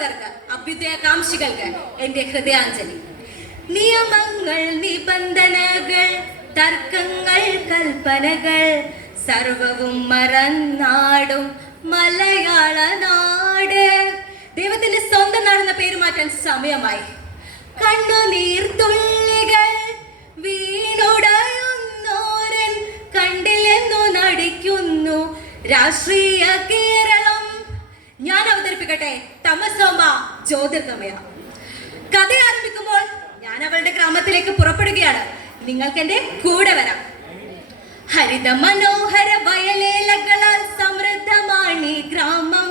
അധ്യാപകർക്ക്, അഭ്യുദയകാംക്ഷികൾക്ക് എന്റെ ഹൃദയാഞ്ജലി. നിയമങ്ങൾ, നിബന്ധനകൾ, തർക്കങ്ങൾ, കൽപ്പനകൾ സർവവും മറന്നാടും മലയാള നാട്. ദൈവത്തിന്റെ സ്വന്തം നാടെന്ന പേര് മാറ്റാൻ സമയമായി. കണ്ണുനീർ തുള്ളികൾ വീണുടയുന്നോരൻ കണ്ടില്ലെന്നു നടിക്കുന്നു രാഷ്ട്രീയ കേരളം. ഞാൻ അവതരിപ്പിക്കട്ടെ തമസോമ ജ്യോതിർഗമയ. കഥ ആരംഭിക്കുമ്പോൾ ഞാൻ അവളുടെ ഗ്രാമത്തിലേക്ക് പുറപ്പെടുകയാണ്. നിങ്ങൾക്ക് എന്റെ കൂടെ വരാം. ഹരിത മനോഹര വയലേലകളാൽ സമൃദ്ധമാണ് ഈ ഗ്രാമം.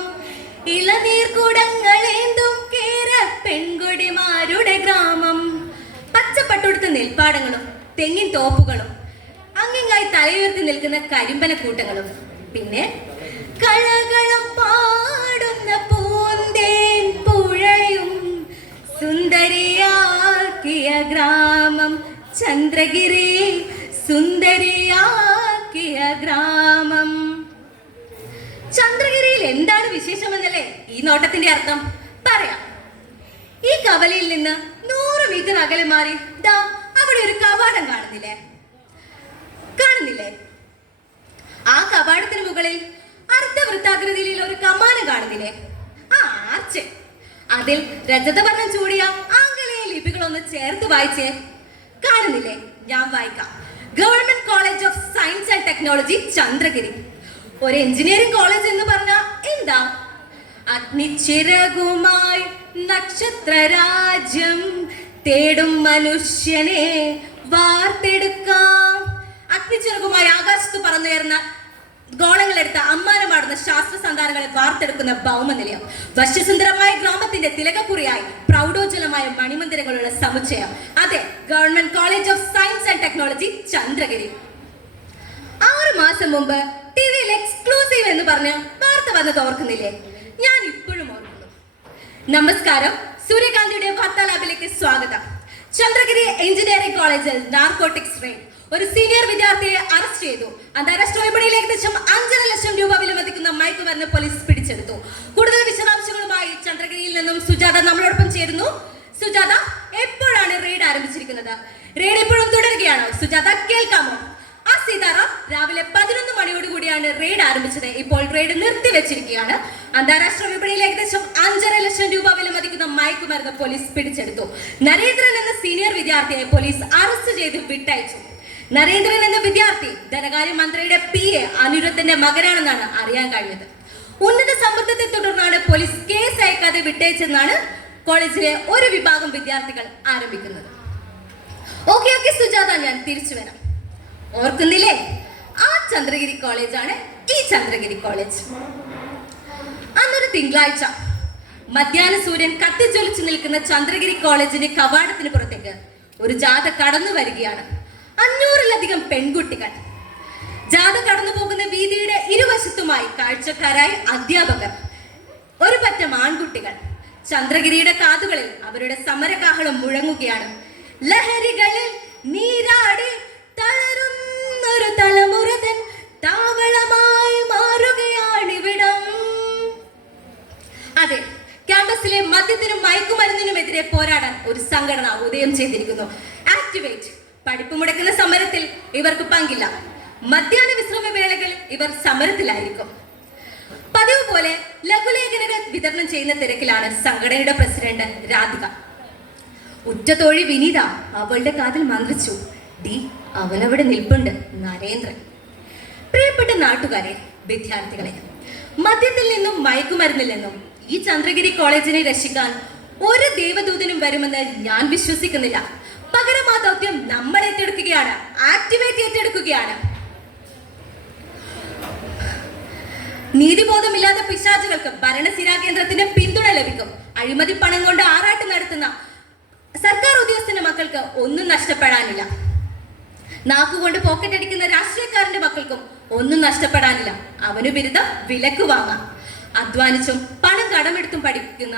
ഇളനീർ കൂടങ്ങളേന്തും കേര പെൺകുടിമാരുടെ ഗ്രാമം. പച്ചപ്പട്ടുടുത്ത നെൽപ്പാടങ്ങളും തെങ്ങിൻ തോപ്പുകളും അങ്ങിങ്ങായി തലയുയർത്തി നിൽക്കുന്ന കരിമ്പന കൂട്ടങ്ങളും പിന്നെ കളകളം പാടുന്ന പൂന്തേൻ പുഴയും സുന്ദരിയാക്കിയ ഗ്രാമം ചന്ദ്രഗിരി, സുന്ദരിയാക്കിയ ഗ്രാമം. ചന്ദ്രഗിരിയിൽ എന്താണ് വിശേഷമെന്നല്ലേ ഈ നോട്ടത്തിന്റെ അർത്ഥം? പറയാം. ഈ കവലയിൽ നിന്ന് 100 മീറ്റർ അകലെ മാറി ദാ അവിടെ ഒരു കവാടം കാണുന്നില്ലേ? ആ കവാടത്തിന് മുകളിൽ അർദ്ധവൃത്താകൃതിയിൽ ഒരു കമാനം കാണുന്നില്ലേ? ആ ആർച്ച്. അതിൽ രജതവർണ്ണം ചൂടിയ ആംഗലേയ ലിപികളൊന്ന് ചേർത്ത് വായിച്ചേ. കാണുന്നില്ലേ? ഞാൻ വായിക്കാം. Government college of science and technology Chandragiri. ഒരു എഞ്ചിനീയറിംഗ് കോളേജ് എന്ന് പറഞ്ഞാൽ എന്താ? അഗ്നിച്ചിറകുമായി നക്ഷത്ര രാജ്യം തേടും മനുഷ്യനെ വാർത്തെടുക്കാം. അഗ്നിച്ചിറകുമായി ആകാശത്ത് പറന്നുയർന്ന ഗോളങ്ങളെടുത്ത അമ്മാനമാടുന്ന ശാസ്ത്ര സന്താനങ്ങളെ വാർത്തെടുക്കുന്ന ഭൗമനിലയം. വശ്യസുന്ദരമായ ഗ്രാമത്തിന്റെ തിലകക്കുറിയായി പ്രൗഢോജ്വലമായ മണിമന്ദിരങ്ങളുള്ള സമുച്ചയം. അതെ, government college of science and technology Chandragiri. 6 മാസം മുമ്പ് ടിവിയിൽ എക്സ്ക്ലൂസീവ് എന്ന് പറഞ്ഞ് വാർത്ത വന്നത് ഓർക്കുന്നില്ലേ? ഞാൻ ഇപ്പോഴും ഓർക്കുന്നു. നമസ്കാരം, സൂര്യകാന്തിയുടെ വാർത്താ ലാബിലേക്ക് സ്വാഗതം. ചന്ദ്രഗിരി എഞ്ചിനീയറിംഗ് കോളേജിൽ നാർക്കോട്ടിക്സ് റെയ്ഡ്. ഒരു സീനിയർ വിദ്യാർത്ഥിയെ അറസ്റ്റ് ചെയ്തു. അന്താരാഷ്ട്ര വിപണിയിൽ ഏകദേശം 5.5 ലക്ഷം രൂപ വിലമതിക്കുന്ന മയക്കുമരുന്ന് പോലീസ് പിടിച്ചെടുത്തു. കൂടുതൽ വിശദാംശങ്ങളുമായി ചന്ദ്രഗിരിയിൽ നിന്നും സുജാത നമ്മളോടൊപ്പം ചേരുന്നു. സുജാത, എപ്പോഴാണ് റെയ്ഡ് ആരംഭിച്ചിരിക്കുന്നത്? റെയ്ഡ് ഇപ്പോഴും തുടരുകയാണോ? സുജാത, കേൾക്കാമോ? ആ സീതാറാം, രാവിലെ 11 മണിയോടുകൂടിയാണ് റെയ്ഡ് ആരംഭിച്ചത്. ഇപ്പോൾ റെയ്ഡ് നിർത്തിവെച്ചിരിക്കുകയാണ്. അന്താരാഷ്ട്ര വിപണിയിൽ ഏകദേശം 5.5 ലക്ഷം രൂപ വിലമതിക്കുന്ന മയക്കുമരുന്ന് പോലീസ് പിടിച്ചെടുത്തു. നരേന്ദ്രൻ എന്ന സീനിയർ വിദ്യാർത്ഥിയെ പോലീസ് അറസ്റ്റ് ചെയ്ത് വിട്ടയച്ചു. നരേന്ദ്രൻ എന്ന വിദ്യാർത്ഥി ധനകാര്യ മന്ത്രിയുടെ PA അനിരുദ്ധന്റെ മകനാണെന്നാണ് അറിയാൻ കഴിഞ്ഞത്. ഉന്നത സമ്മർദ്ദത്തെ തുടർന്നാണ് പോലീസ് കേസ് അയക്കാതെ വിട്ടയച്ചെന്നാണ് കോളേജിലെ ഒരു വിഭാഗം വിദ്യാർത്ഥികൾ ആരംഭിക്കുന്നത്. ഓക്കെ സുജാത, ഞാൻ തിരിച്ചു വരാം. ഓർക്കുന്നില്ലേ? ആ ചന്ദ്രഗിരി കോളേജാണ് ഈ ചന്ദ്രഗിരി കോളേജ്. അന്നൊരു തിങ്കളാഴ്ച മധ്യാഹ്ന സൂര്യൻ കത്തിജ്വലിച്ചു നിൽക്കുന്ന ചന്ദ്രഗിരി കോളേജിന്റെ കവാടത്തിന് പുറത്തേക്ക് ഒരു ജാഥ കടന്നു വരികയാണ്. 500-ലധികം പെൺകുട്ടികൾ. ജാഥ കടന്നു പോകുന്ന വീതിയുടെ ഇരുവശത്തുമായി കാഴ്ചക്കാരായ അധ്യാപകർ, ഒരു പറ്റം ആൺകുട്ടികൾ. ചന്ദ്രഗിരിയുടെ കാതുകളിൽ അവരുടെ സമരകാഹളം മുഴങ്ങുകയാണ്. ലഹരികളിൽ നീരാടി തളരുന്നൊരു തലമുറതൻ താവളമായി മാറുകയാണിവിടം. അതെ, ക്യാമ്പസിലെ മദ്യത്തിനും മയക്കുമരുന്നിനുമെതിരെ പോരാടാൻ ഒരു സംഘടന ഉദയം ചെയ്തിരിക്കുന്നു. ആക്ടിവേറ്റ്. പഠിപ്പ് മുടക്കുന്ന സമരത്തിൽ ഇവർക്ക് പങ്കില്ല. മധ്യാഹ്ന വിശ്രമ വേളകളിൽ ഇവർ സമരത്തിലായിരിക്കും. പതിവ് പോലെ ലഘുലേഖനങ്ങൾ വിതരണം ചെയ്യുന്ന തിരക്കിലാണ് സംഘടനയുടെ പ്രസിഡന്റ് രാധിക. ഉറ്റതോഴി വിനീത അവളുടെ കാതിൽ മന്ത്രിച്ചു. അവനവിടെ നിൽപ്പുണ്ട് നരേന്ദ്രൻ. പ്രിയപ്പെട്ട നാട്ടുകാരെ, വിദ്യാർത്ഥികളെ, മദ്യത്തിൽ നിന്നും മയക്കുമരുന്നിൽ നിന്നും ഈ ചന്ദ്രഗിരി കോളേജിനെ രക്ഷിക്കാൻ ഒരു ദേവദൂതനും വരുമെന്ന് ഞാൻ വിശ്വസിക്കുന്നില്ല. പകരം ആ ദൗത്യം നമ്മൾ ഏറ്റെടുക്കുകയാണ്. ആക്ടിവേറ്റ് ഏറ്റെടുക്കുകയാണ്. നീതിബോധമില്ലാത്ത പിശാചുകൾക്ക് ഭരണസിരാ കേന്ദ്രത്തിന്റെ പിന്തുണ ലഭിക്കും. അഴിമതി പണം കൊണ്ട് ആറാട്ട് നടത്തുന്ന സർക്കാർ ഉദ്യോഗസ്ഥന്റെ മക്കൾക്ക് ഒന്നും നഷ്ടപ്പെടാനില്ല. നാക്കുകൊണ്ട് പോക്കറ്റ് അടിക്കുന്ന രാഷ്ട്രീയക്കാരന്റെ മക്കൾക്കും ഒന്നും നഷ്ടപ്പെടാനില്ല. അവന് ബിരുദം വിലക്ക് വാങ്ങാം. അധ്വാനിച്ചും പണം കടമെടുത്തും പഠിക്കുന്ന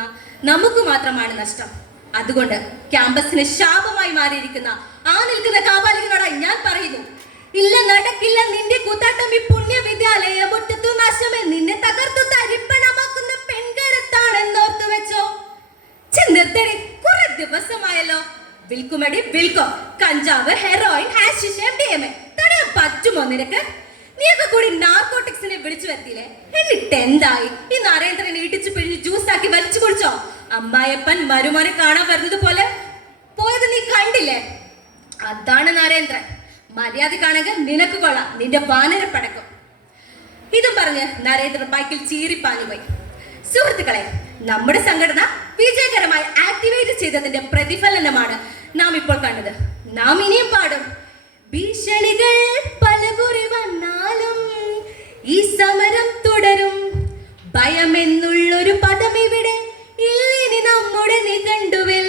നമുക്ക് മാത്രമാണ് നഷ്ടം. അതുകൊണ്ട് ക്യാമ്പസിന് ശാപമായി മാറിയിരിക്കുന്ന ആ നിൽക്കുന്ന കാപാലികനോടായി ഞാൻ പറയുന്നു, ഇല്ല, നടക്കില്ല നിന്റെ കൂത്താട്ടം. ഈ പുണ്യ വിദ്യാലയ മുറ്റത്തു നാശമേ നിന്നെ തകർത്തു തരിപ്പണമാക്കുന്ന പെൺകരത്താണെന്നോർത്തു വെച്ചോ. വിൽക്കുമടി വിൽക്കോ. കഞ്ചാവ്, ഹെറോയിൻ, ഹാഷിഷ്, MDMA തടയാൻ പറ്റുമോ നിനക്ക്? നീയൊക്കെ കൂടി നാർക്കോട്ടിക്സിനെ വിളിച്ചു വരുത്തിയില്ലേ? എന്നിട്ട് എന്തായി? ഈ നരേന്ദ്രനെ ഇടിച്ചു പിഴിഞ്ഞ് ജ്യൂസാക്കി വലിച്ചു കുടിച്ചോ? അമ്മായപ്പൻ മരുമോനെ കാണാൻ വരുന്നത് പോലെ പോയത് നീ കണ്ടില്ലേ? അതാണ് നരേന്ദ്രൻ. മര്യാദക്കാണെങ്കിൽ നിനക്ക് കൊള്ളാം, നിന്റെ വാനര പടക്കം. ഇതും പറഞ്ഞ് നരേന്ദ്രൻ ബൈക്കിൽ ചീറിപ്പാഞ്ഞു പോയി. സുഹൃത്തുക്കളെ, നമ്മുടെ സംഘടന വിജയകരമായി ആക്ടിവേറ്റ് ചെയ്തതിന്റെ പ്രതിഫലനമാണ് നാം ഇപ്പോൾ കണ്ടത്. നാം ഇനിയും പാടും. ഭീഷണികൾ പലകുറി വന്നാലും ഈ സമരം തുടരും. ഭയമെന്നുള്ളൊരു പദം ഇവിടെ ഇല്ലിനി നമ്മുടെ നിഘണ്ടുവിൽ.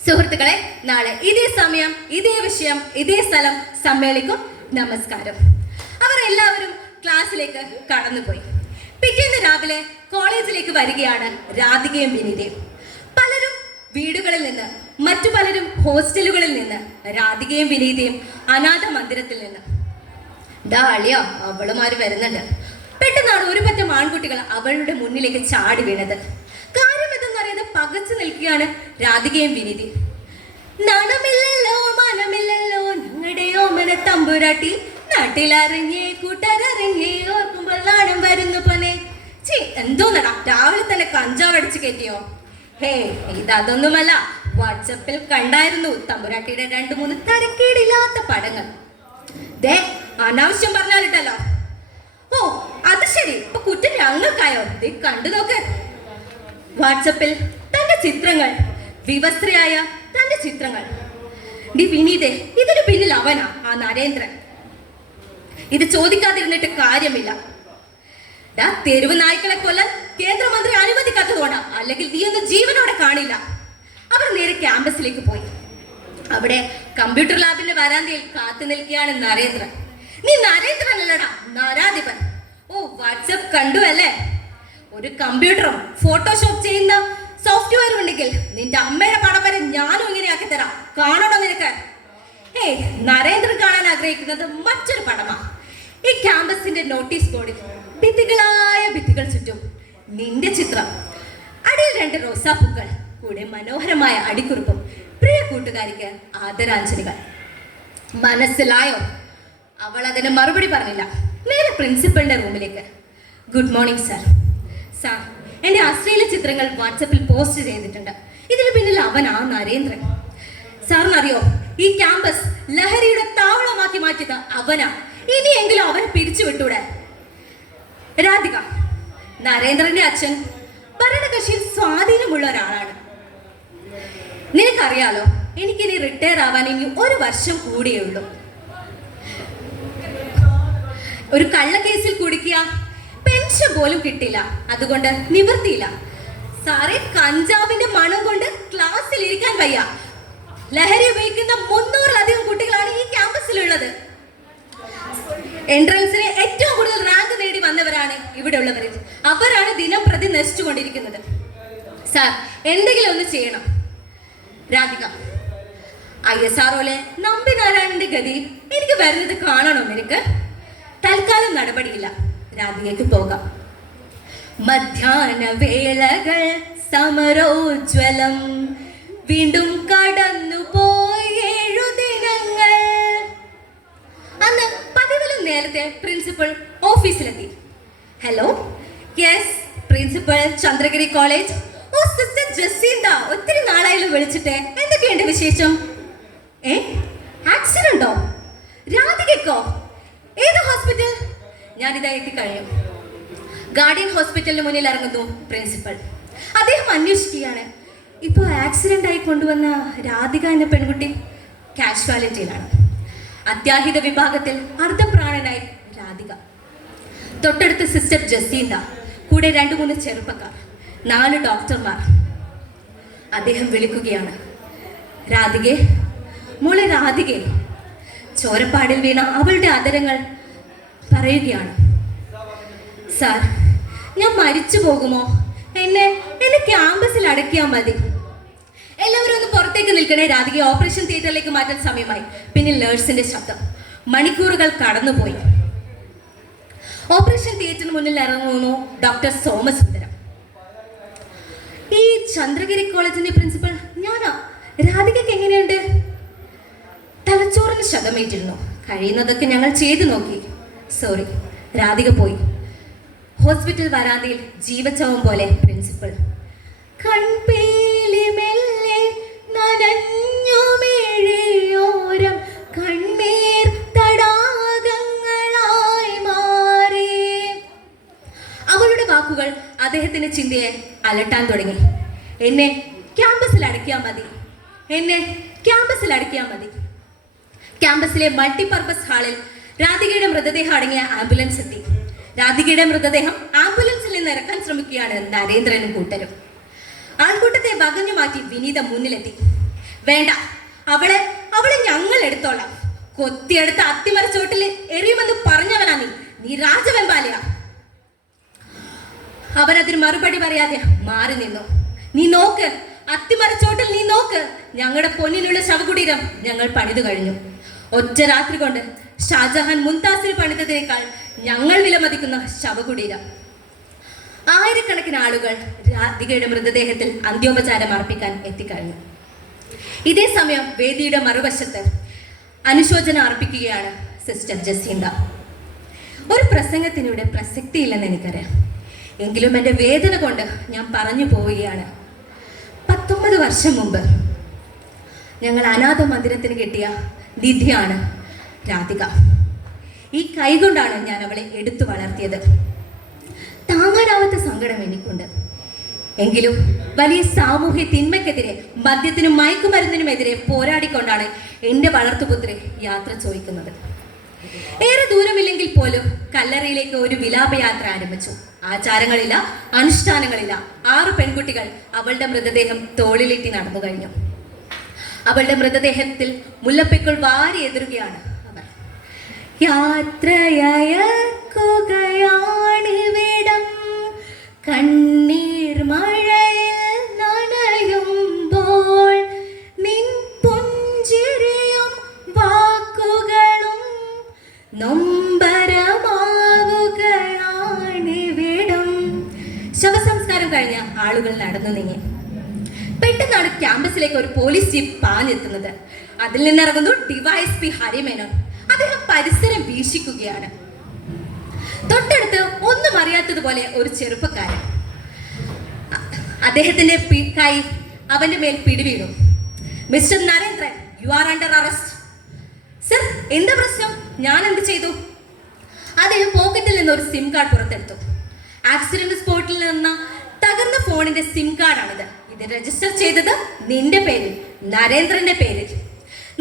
സുഹൃത്തുക്കളെ, നാളെ ഇതേ സമയം, ഇതേ വിഷയം, ഇതേ സ്ഥലം സമ്മേളിക്കും. നമസ്കാരം. അവർ എല്ലാവരും ക്ലാസ്സിലേക്ക് കടന്നുപോയി. പിറ്റേന്ന് രാവിലെ കോളേജിലേക്ക് വരികയാണ് രാധികയും വിനീതയും. പലരും വീടുകളിൽ നിന്ന്, മറ്റു പലരും ഹോസ്റ്റലുകളിൽ നിന്ന്, രാധികയും വിനീതയും അനാഥ മന്ദിരത്തിൽ നിന്ന്. അളിയോ, അവളുമാര് വരുന്നുണ്ട്. പെട്ടെന്നാണ് ഒരു പറ്റം ആൺകുട്ടികൾ അവളുടെ മുന്നിലേക്ക് ചാടി വീണത്. കാര്യം എന്തെന്നറിയാതെ പകച്ചു നിൽക്കുകയാണ് രാധികയും വിനീതയും. നാണമില്ലല്ലോ മാനമില്ലല്ലോ ഞങ്ങളുടെ ഓമന തമ്പുരാട്ടി, നാട്ടിലറിഞ്ഞേ കൂട്ടരറിഞ്ഞേ ഓർക്കുമ്പോൾ നാണം വരുന്നു പനെ. എന്തോ നടാ, രാവിലെ തന്നെ കഞ്ചാവ് അടിച്ചു കയറ്റിയോ? ഹേ, ഇതൊന്നുമല്ല. വാട്സപ്പിൽ കണ്ടായിരുന്നു തമ്പുരാട്ടിയുടെ 2-3 തരക്കേടില്ലാത്ത പടങ്ങൾ. ദേ, അനാവശ്യം പറഞ്ഞാലിട്ടല്ലോ. ഓ, അത് ശരി, ഇപ്പൊ കുറ്റം ഞങ്ങൾക്കായോ? ദേ കണ്ടു നോക്ക്. വാട്സപ്പിൽ തന്റെ ചിത്രങ്ങൾ, വിവസ്ത്രയായ തന്റെ ചിത്രങ്ങൾ. ഡി വിനീതേ, ഇതിന് പിന്നിൽ അവനാ ആ നരേന്ദ്രൻ. ഇത് ചോദിക്കാതിരുന്നിട്ട് കാര്യമില്ല. തെരുവ് നായ്ക്കളെ കൊല്ലാൻ കേന്ദ്രമന്ത്രി അനുവദിക്കാത്തതുകൊണ്ടാ, അല്ലെങ്കിൽ നീ ഒന്നും ജീവനോടെ കാണില്ല. അവർ നേരെ ക്യാമ്പസിലേക്ക് പോയി. അവിടെ കമ്പ്യൂട്ടർ ലാബിന്റെ വരാന്തയിൽ കാത്തു നിൽക്കുകയാണ് നരേന്ദ്രൻ. നീ നരേന്ദ്രൻ അല്ലടാ, നരാധിപൻ. ഓ, വാട്സപ്പ് കണ്ടു അല്ലേ? ഒരു കമ്പ്യൂട്ടറും ഫോട്ടോഷോപ്പ് ചെയ്യുന്ന സോഫ്റ്റ്വെയർ ഉണ്ടെങ്കിൽ നിന്റെ അമ്മയുടെ പടം വരെ ഞാനും ഇങ്ങനെയാക്കി തരാം. കാണണോ നിനക്ക്? ഏയ്, നരേന്ദ്രൻ കാണാൻ ആഗ്രഹിക്കുന്നത് മറ്റൊരു പടമാ. ഈ ക്യാമ്പസിന്റെ നോട്ടീസ് ബോർഡിൽ ഭിത്തികളായ ഭിത്തികൾ ചുറ്റും നിന്റെ ചിത്രം, അടിയിൽ 2 റോസാപ്പൂക്കൾ, കൂടെ മനോഹരമായ അടിക്കുറിപ്പും. പ്രിയ കൂട്ടുകാരിക്ക് ആദരാഞ്ജലികൾ. മനസ്സിലായോ? അവൾ അതിന് മറുപടി പറഞ്ഞില്ല. നേരെ പ്രിൻസിപ്പലിന്റെ റൂമിലേക്ക്. Good morning sir. സാർ, എന്റെ അശ്ലീല ചിത്രങ്ങൾ വാട്സപ്പിൽ പോസ്റ്റ് ചെയ്തിട്ടുണ്ട്. ഇതിന് പിന്നിൽ അവനാ നരേന്ദ്രൻ. സാറിനറിയോ, ഈ ക്യാമ്പസ് ലഹരിയുടെ താവളമാക്കി മാറ്റിയത് അവനാ. ഇനിയെങ്കിലും അവനെ പിരിച്ചുവിട്ടൂടെ? രാധിക, നരേന്ദ്രന്റെ അച്ഛൻ ഭരണകക്ഷിയിൽ സ്വാധീനമുള്ള ഒരാളാണ്. നിനക്കറിയാലോ, എനിക്കിനി റിട്ടയർ ആവാൻ ഇനി 1 വർഷം കൂടിയേ ഉള്ളൂ. ഒരു കള്ളക്കേസിൽ കുടുക്കിയ പെൻഷൻ പോലും കിട്ടില്ല. അതുകൊണ്ട് നിവൃത്തിയില്ല. സാറേ, കഞ്ചാവിന്റെ മണം കൊണ്ട് ക്ലാസ്സിൽ ഇരിക്കാൻ വയ്യ. ലഹരി ഉപയോഗിക്കുന്ന 300-ലധികം കുട്ടികളാണ് ഈ ക്യാമ്പസിലുള്ളത്. എൻട്രൻസിന് ഏറ്റവും കൂടുതൽ റാങ്ക് നേടി വന്നവരാണ് ഇവിടെ ഉള്ളവരിൽ. അവരാണ് ദിനം പ്രതി നശിച്ചുകൊണ്ടിരിക്കുന്നത്. സാർ, എന്തെങ്കിലും ഒന്ന് ചെയ്യണം. രാധിക, ISROയിലെ നമ്പി നാരായണന്റെ ഗതി എനിക്ക് വരുന്നത് കാണണോ നിനക്ക്? തൽക്കാലം നടപടിയില്ല. രാധികയ്ക്ക് പോകാം. മധ്യാഹ്ന വേളകൾ സമരോജ്വലം, വീണ്ടും കടന്നു പോയി 7 ദിനങ്ങൾ. അന്ന് പതിവിലും നേരത്തെ പ്രിൻസിപ്പൽ ഓഫീസിലെത്തി. Hello, yes, principal, Chandragiri college. ഓ സിസ്റ്റർ ജസീന്ത, ഒത്തിരി നാളായാലും വിളിച്ചിട്ട്. എന്തൊക്കെയുണ്ട് വിശേഷം? ആക്സിഡന്റോ? രാധികക്കോ? ഏത് ഹോസ്പിറ്റൽ? ഞാനിതാ എത്തിക്കഴിഞ്ഞു. ഗാർഡിയൻ ഹോസ്പിറ്റലിന് മുന്നിൽ ഇറങ്ങുന്നു പ്രിൻസിപ്പൽ. അദ്ദേഹം അന്വേഷിക്കുകയാണ്. ഇപ്പോൾ ആക്സിഡന്റ് ആയി കൊണ്ടുവന്ന രാധിക എന്ന പെൺകുട്ടി കാഷ്വാലിറ്റിയിലാണ്. അത്യാഹിത വിഭാഗത്തിൽ അർദ്ധപ്രാണനായി രാധിക. തൊട്ടടുത്ത് സിസ്റ്റർ ജസീന്ത, കൂടെ 2-3 ചെറുപ്പക്കാർ, 4 ഡോക്ടർമാർ. അദ്ദേഹം വിളിക്കുകയാണ്. രാധികെ, മോളെ രാധികെ. ചോരപ്പാടിൽ വീണ അവളുടെ അതരങ്ങൾ പറയുകയാണ്. സാർ, ഞാൻ മരിച്ചു പോകുമോ? എന്നെ ക്യാമ്പസിൽ അടക്കിയാൽ മതി. എല്ലാവരും ഒന്ന് പുറത്തേക്ക് നിൽക്കണേ. രാധികയെ ഓപ്പറേഷൻ തിയേറ്ററിലേക്ക് മാറ്റാൻ സമയമായി. പിന്നിൽ നേഴ്സിന്റെ ശബ്ദം. മണിക്കൂറുകൾ കടന്നുപോയി. ഓപ്പറേഷൻ തിയേറ്ററിന് മുന്നിൽ ഇറങ്ങുന്നു ഡോക്ടർ സോമസുന്ദരം. ഈ ചന്ദ്രഗിരി കോളേജിന്റെ പ്രിൻസിപ്പൽ ഞാനാ, രാധികയ്ക്ക് എങ്ങനെയുണ്ട്? തലച്ചോറിന് ക്ഷതമേറ്റിരുന്നു. കഴിയുന്നതൊക്കെ ഞങ്ങൾ ചെയ്തു നോക്കി. സോറി. രാധിക പോയി. ഹോസ്പിറ്റൽ വരാന്തയിൽ ജീവച്ചവം പോലെ പ്രിൻസിപ്പൽ. കൺപീലി മെല്ലെ നനഞ്ഞു മിഴിയോരം കണ്ണീർ തടാകങ്ങളായി മാറി. അവളുടെ വാക്കുകൾ അദ്ദേഹത്തിന്റെ ചിന്തയെ അലട്ടാൻ തുടങ്ങി. എന്നെ ക്യാമ്പസിൽ അടയ്ക്കാൻ മതി, എന്നെ ക്യാമ്പസിൽ അടയ്ക്കാൻ മതി. ക്യാമ്പസിലെ മൾട്ടിപർപ്പസ് ഹാളിൽ രാധികയുടെ മൃതദേഹം അടങ്ങിയ ആംബുലൻസ് എത്തി. രാധികയുടെ മൃതദേഹം ആംബുലൻസിൽ നിന്ന് ഇറക്കാൻ ശ്രമിക്കുകയാണ് നരേന്ദ്രനും കൂട്ടരും. ആൾക്കൂട്ടത്തെ വകഞ്ഞു മാറ്റി വിനീത മുന്നിലെത്തി. വേണ്ട, അവളെ ഞങ്ങൾ എടുത്തോളാം. കൊത്തിയെടുത്ത് അത്തിമരച്ചോട്ടിൽ എറിയുമെന്ന് പറഞ്ഞവനാ നീ രാജവെമ്പാലിയ. അവരതിന് മറുപടി പറയാതെ മാറി നിന്നു. നീ നോക്ക്, അത്തിമരച്ചോട്ടിൽ നീ നോക്ക്. ഞങ്ങളുടെ പൊന്നിനുള്ള ശവകുടീരം ഞങ്ങൾ പണിതു കഴിഞ്ഞു. ഒറ്റ രാത്രി കൊണ്ട് ഷാജഹാൻ മുംതാസിന് പണിതതിനേക്കാൾ ഞങ്ങൾ വിലമതിക്കുന്ന ശവകുടീരം. ആയിരക്കണക്കിന് ആളുകൾ രാധികയുടെ മൃതദേഹത്തിൽ അന്ത്യോപചാരം അർപ്പിക്കാൻ എത്തിക്കഴിഞ്ഞു. ഇതേ സമയം വേദിയുടെ മറുവശത്ത് അനുശോചനം അർപ്പിക്കുകയാണ് സിസ്റ്റർ ജസീന്ത. ഒരു പ്രസംഗത്തിനിവിടെ പ്രസക്തിയില്ലെന്ന് എനിക്കറിയാം. എങ്കിലും എൻ്റെ വേദന കൊണ്ട് ഞാൻ പറഞ്ഞു പോവുകയാണ്. 19 വർഷം മുമ്പ് ഞങ്ങൾ അനാഥ മന്ദിരത്തിന് കിട്ടിയ നിധിയാണ് രാധിക. ഈ കൈകൊണ്ടാണ് ഞാൻ അവളെ എടുത്തു വളർത്തിയത്. താങ്ങാനാവാത്ത സങ്കടം എനിക്കുണ്ട്. എങ്കിലും വലിയ സാമൂഹ്യ തിന്മയ്ക്കെതിരെ, മദ്യത്തിനും മയക്കുമരുന്നിനുമെതിരെ പോരാടിക്കൊണ്ടാണ് എൻ്റെ വളർത്തുപുത്രി യാത്ര ചോദിക്കുന്നത്. ഏറെ ദൂരമില്ലെങ്കിൽ പോലും കല്ലറയിലേക്ക് ഒരു വിലാപയാത്ര ആരംഭിച്ചു. ആചാരങ്ങളില്ല, അനുഷ്ഠാനങ്ങളില്ല. 6 പെൺകുട്ടികൾ അവളുടെ മൃതദേഹം തോളിലേറ്റി നടന്നു കഴിഞ്ഞു. അവളുടെ മൃതദേഹത്തിൽ മുല്ലപ്പൂക്കൾ വാരി എതിരുകയാണ് അവർ. യാത്രയയക്കുകയാണിവിടം കണ്ണീർ മഴയിൽ നനയുമ്പോൾ നിൻ പുഞ്ചിരിയും വാക്കുകളും നൊമ്പരമാവുകയാണിവിടം. ശവസംസ്കാരം കഴിഞ്ഞ ആളുകൾ നടന്നു നീങ്ങി. പെട്ടെന്നാണ് ക്യാമ്പസിലേക്ക് ഒരു പോലീസ് ജീപ്പ് പാഞ്ഞെത്തുന്നത്. അതിൽ നിന്നിറങ്ങുന്നു ഡിവൈഎസ്പി ഹരിമേനോൻ. അദ്ദേഹം പരിസരം വീക്ഷിക്കുകയാണ്. തൊട്ടടുത്ത് ഒന്നും അറിയാത്തതുപോലെ ഒരു ചെറുപ്പക്കാരൻ. അദ്ദേഹത്തിന്റെ കൈ അവന്റെ മേൽ പിടിവീണു. Mister Narendran, you are under arrest. Sir, എന്താ പ്രശ്നം? ഞാൻ എന്ത് ചെയ്തു? അദ്ദേഹം പോക്കറ്റിൽ നിന്ന് ഒരു സിം കാർഡ് പുറത്തെടുത്തു. ആക്സിഡന്റ് സ്പോട്ടിൽ നിന്ന് തകർന്ന ഫോണിന്റെ സിം കാർഡാണിത്. ഇത് രജിസ്റ്റർ ചെയ്തത് നിന്റെ പേരിൽ, നരേന്ദ്രന്റെ പേരിൽ.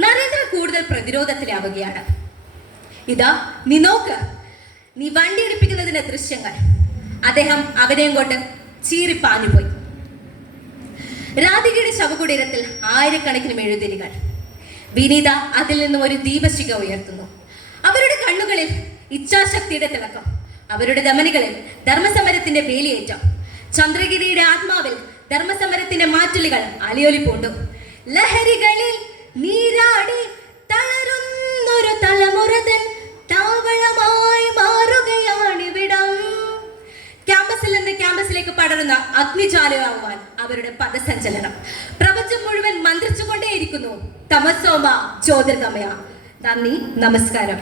നരേന്ദ്രൻ കൂടുതൽ പ്രതിരോധത്തിലാവുകയാണ്. ഇതാ നീ നോക്ക്, നീ വണ്ടി എടുപ്പിക്കുന്നതിന്റെ ദൃശ്യങ്ങൾ. അദ്ദേഹം അവനെയും കൊണ്ട് ചീറിപ്പാഞ്ഞുപോയി. രാധികയുടെ ശവകുടീരത്തിൽ ആയിരക്കണക്കിന് മെഴുതിരികൾ. വിനീത അതിൽ നിന്നും ഒരു ദീപശിഖ ഉയർത്തുന്നു. അവരുടെ കണ്ണുകളിൽ ഇച്ഛാശക്തിയുടെ തിളക്കം, അവരുടെ ധമനികളിൽ ധർമ്മസമരത്തിന്റെ വേലിയേറ്റം. ചന്ദ്രഗിരിയുടെ ആത്മാവിൽ ധർമ്മസമരത്തിന്റെ മാറ്റുലികൾ അലിയൊലിപ്പൂണ്ടു. ലഹരികളിൽ നീരാടി തളരുന്നൊരു തലമുറതൻ താവളമായി മാറുകയാണിവിടം. ക്യാമ്പസിൽ നിന്ന് ക്യാമ്പസിലേക്ക് പടരുന്ന അഗ്നിജ്വാലയാവാൻ അവരുടെ പദസഞ്ചലനം. പ്രപഞ്ചം മുഴുവൻ മന്ത്രിച്ചുകൊണ്ടേയിരിക്കുന്നു. തമസോമ ജ്യോതിർഗമയ. നന്ദി, നമസ്കാരം.